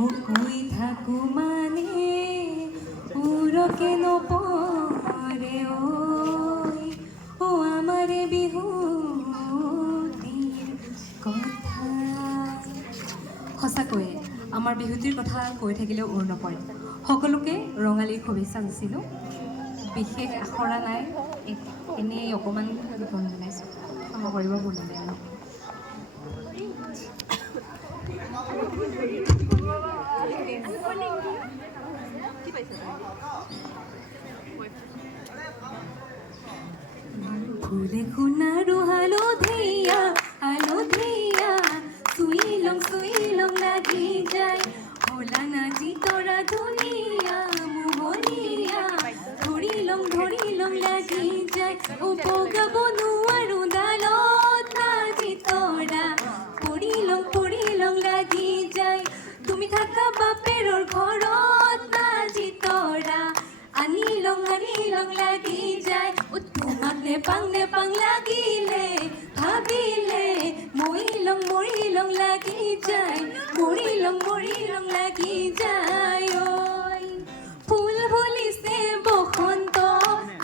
ও কই থাকো মানে উড়কে নপৰে ও আমাৰে বিহুতিৰ কথা। সঁচাকৈয়ে আমাৰ বিহুটিৰ কথা কৈ থাকিলেও উৰ নপৰে। সকলোকে ৰঙালীৰ শুভেচ্ছা যাচিলোঁ। বিশেষ আখৰা নাই, এনেই অকণমান গুণগুণাইছোঁ, ক্ষমা কৰিব ভুললে আৰু। ফুলে সোণাৰু হালধীয়া হালধীয়া চুই লং লাগি যায় হলা নাজি তৰা ধুনীয়া মোহনীয়া ধৰি লং লাগি যায় উপগাব নোৱাৰো ডালত নাজি তৰা পৰি লং লাগি যায় তুমি থাকা বাপেৰৰ ঘৰত নাজি তৰা আনি লং লাগি যায় তোমাক নেপাং লাগিলে ভাবিলে মৰি লং লাগি যায় মৰি লং লাগি যায় ঐ ফুল ফুলিছে বসন্ত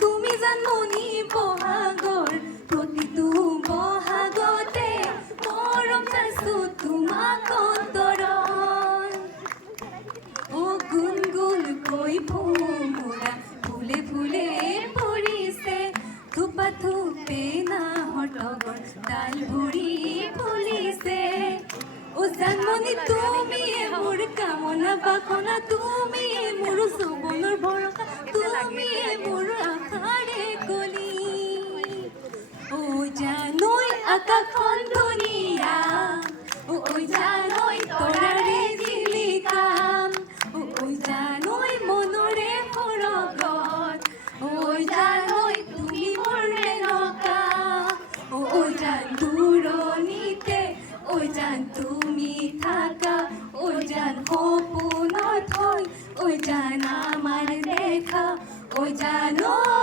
তুমি জানমনি বহাগৰ প্ৰতিটো বহাগতে মৰম চাইছো তোমাক অন্তৰত ও গুণগুণকৈ ভোমোৰা ফুলে ফুলে পৰিছে থোপা থোপে নাহৰ তগৰ ডাল ভৰি ফুলিছে ও জানমনি তুমিয়ে মোৰ কামনা বাসনা তুমিয়ে মোৰ যৌৱনৰ ভৰসা তুমিয়ে মোৰ আশাৰে কলি ও জানৈ আকাশখন ধুনীয়া ও জানৈ তৰাৰে জিলিকাম ও জানৈ মনৰে সৰগত ও জানৈ তুমি মোৰ মেনকা ও জান দূৰণিতে ও জান তুমি থাকা ও জান সপোনত হয় ও জান আমাৰ দেখা ও জানৈ